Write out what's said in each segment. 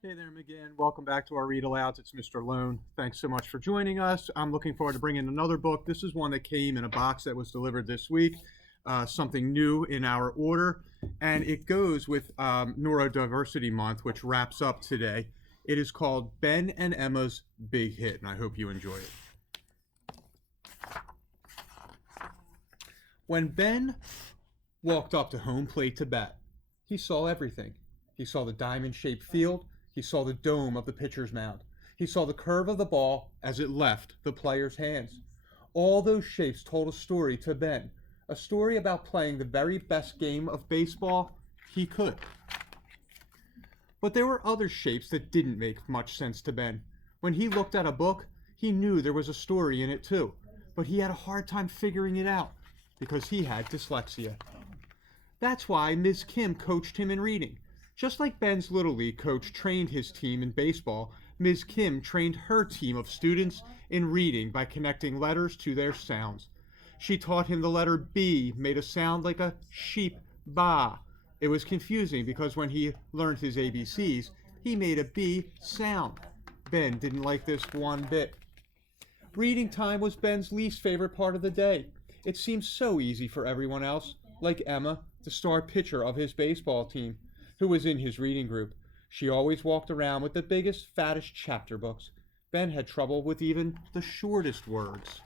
Hey there, again. Welcome back to our read alouds. It's Mr. Lohn. Thanks so much for joining us. I'm looking forward to bringing another book. This is one that came in a box that was delivered this week, something new in our order, and it goes with Neurodiversity Month, which wraps up today. It is called Ben and Emma's Big Hit, and I hope you enjoy it. When Ben walked up to home plate to bat, he saw everything. He saw the diamond-shaped field. He saw the dome of the pitcher's mound. He saw the curve of the ball as it left the player's hands. All those shapes told a story to Ben, a story about playing the very best game of baseball he could. But there were other shapes that didn't make much sense to Ben. When he looked at a book, he knew there was a story in it too, but he had a hard time figuring it out because he had dyslexia. That's why Ms. Kim coached him in reading. Just like Ben's Little League coach trained his team in baseball, Ms. Kim trained her team of students in reading by connecting letters to their sounds. She taught him the letter B made a sound like a sheep ba. It was confusing because when he learned his ABCs, he made a B sound. Ben didn't like this one bit. Reading time was Ben's least favorite part of the day. It seemed so easy for everyone else, like Emma, the star pitcher of his baseball team, who was in his reading group. She always walked around with the biggest, fattest chapter books. Ben had trouble with even the shortest words.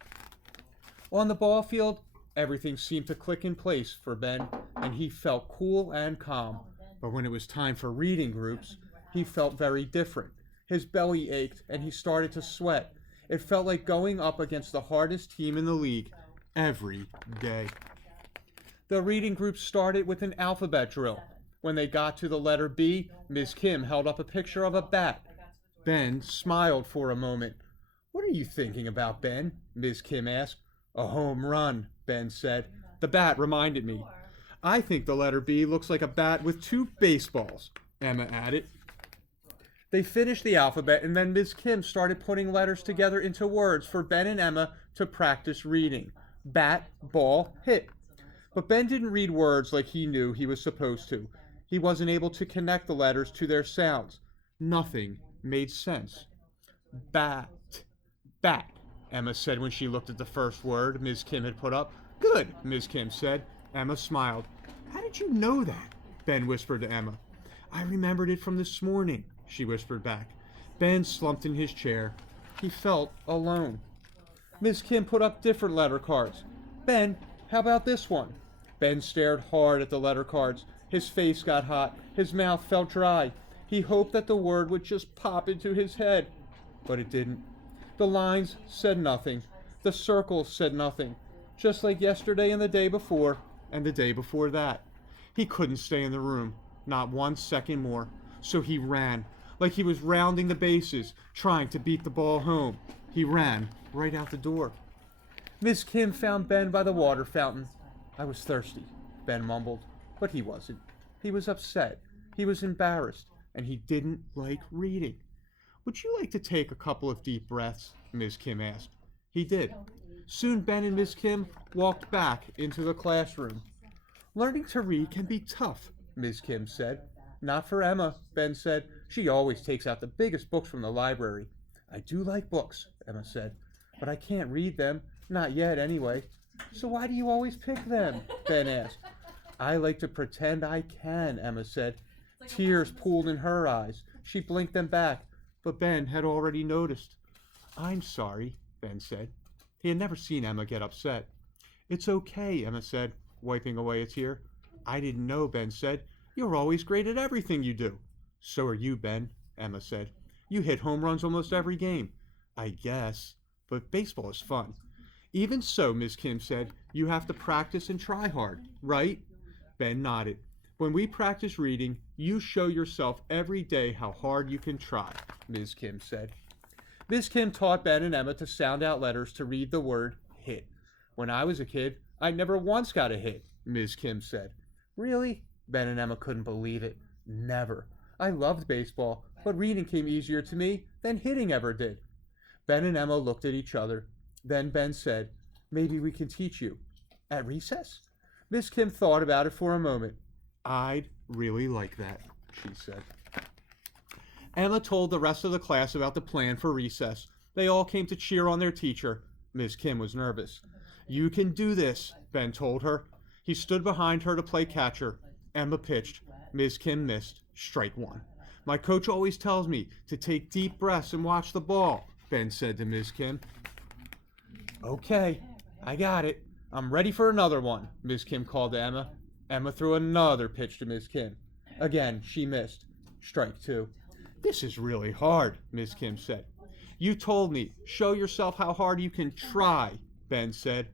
On the ball field, everything seemed to click in place for Ben, and he felt cool and calm. But when it was time for reading groups, he felt very different. His belly ached, and he started to sweat. It felt like going up against the hardest team in the league every day. The reading group started with an alphabet drill. When they got to the letter B, Ms. Kim held up a picture of a bat. Ben smiled for a moment. "What are you thinking about, Ben?" Ms. Kim asked. "A home run," Ben said. "The bat reminded me." "I think the letter B looks like a bat with two baseballs," Emma added. They finished the alphabet, and then Ms. Kim started putting letters together into words for Ben and Emma to practice reading. Bat, ball, hit. But Ben didn't read words like he knew he was supposed to. He wasn't able to connect the letters to their sounds. Nothing made sense. Bat, bat, Emma said when she looked at the first word Ms. Kim had put up. "Good," Ms. Kim said. Emma smiled. "How did you know that?" Ben whispered to Emma. "I remembered it from this morning," she whispered back. Ben slumped in his chair. He felt alone. Ms. Kim put up different letter cards. "Ben, how about this one?" Ben stared hard at the letter cards. His face got hot. His mouth felt dry. He hoped that the word would just pop into his head. But it didn't. The lines said nothing. The circles said nothing. Just like yesterday and the day before, and the day before that. He couldn't stay in the room, not 1 second more. So he ran, like he was rounding the bases, trying to beat the ball home. He ran right out the door. Miss Kim found Ben by the water fountain. "I was thirsty," Ben mumbled. But he wasn't. He was upset. He was embarrassed. And he didn't like reading. "Would you like to take a couple of deep breaths?" Ms. Kim asked. He did. Soon Ben and Ms. Kim walked back into the classroom. "Learning to read can be tough," Ms. Kim said. "Not for Emma," Ben said. "She always takes out the biggest books from the library." "I do like books," Emma said. "But I can't read them. Not yet, anyway." "So why do you always pick them?" Ben asked. "I like to pretend I can," Emma said. Tears pooled in her eyes. She blinked them back, but Ben had already noticed. "I'm sorry," Ben said. He had never seen Emma get upset. "It's okay," Emma said, wiping away a tear. "I didn't know," Ben said. "You're always great at everything you do." "So are you, Ben," Emma said. "You hit home runs almost every game." "I guess, but baseball is fun." "Even so," Miss Kim said, "you have to practice and try hard, right?" Ben nodded. "When we practice reading, you show yourself every day how hard you can try," Ms. Kim said. Ms. Kim taught Ben and Emma to sound out letters to read the word hit. "When I was a kid, I never once got a hit," Ms. Kim said. "Really?" Ben and Emma couldn't believe it. "Never. I loved baseball, but reading came easier to me than hitting ever did." Ben and Emma looked at each other. Then Ben said, "Maybe we can teach you." "At recess?" Miss Kim thought about it for a moment. "I'd really like that," she said. Emma told the rest of the class about the plan for recess. They all came to cheer on their teacher. Miss Kim was nervous. You can do this, Ben told her. He stood behind her to play catcher. Emma pitched. Miss Kim missed. Strike one. My coach always tells me to take deep breaths and watch the ball, Ben said to Miss Kim. Okay, I got it. I'm ready for another one, Miss Kim called to Emma. Emma threw another pitch to Miss Kim. Again, she missed. Strike two. This is really hard, Miss Kim said. You told me. Show yourself how hard you can try, Ben said.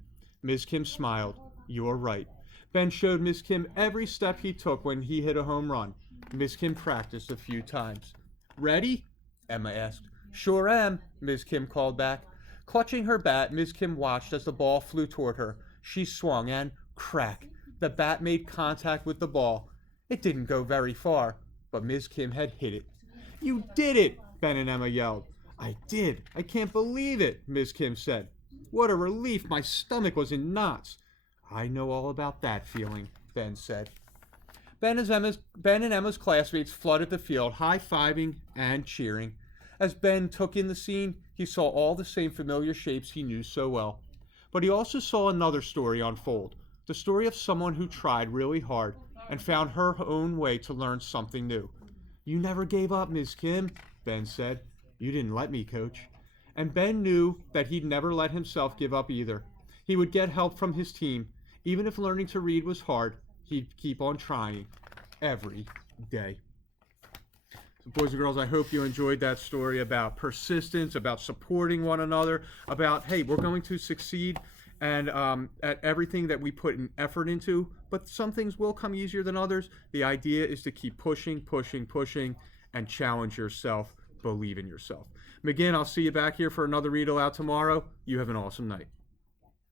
Miss Kim smiled. You're right. Ben showed Miss Kim every step he took when he hit a home run. Miss Kim practiced a few times. Ready? Emma asked. Sure am, Miss Kim called back. Clutching her bat, Miss Kim watched as the ball flew toward her. She swung and, crack, the bat made contact with the ball. It didn't go very far, but Miss Kim had hit it. You did it, Ben and Emma yelled. I did. I can't believe it, Miss Kim said. What a relief. My stomach was in knots. I know all about that feeling, Ben said. Ben and Emma's classmates flooded the field, high-fiving and cheering. As Ben took in the scene, he saw all the same familiar shapes he knew so well. But he also saw another story unfold, the story of someone who tried really hard and found her own way to learn something new. You never gave up, Miss Kim, Ben said. You didn't let me, Coach. And Ben knew that he'd never let himself give up either. He would get help from his team. Even if learning to read was hard, he'd keep on trying every day. So boys and girls, I hope you enjoyed that story about persistence, about supporting one another, about, hey, we're going to succeed and at everything that we put an effort into, but some things will come easier than others. The idea is to keep pushing, and challenge yourself. Believe in yourself. McGinn, I'll see you back here for another read aloud tomorrow. You have an awesome night.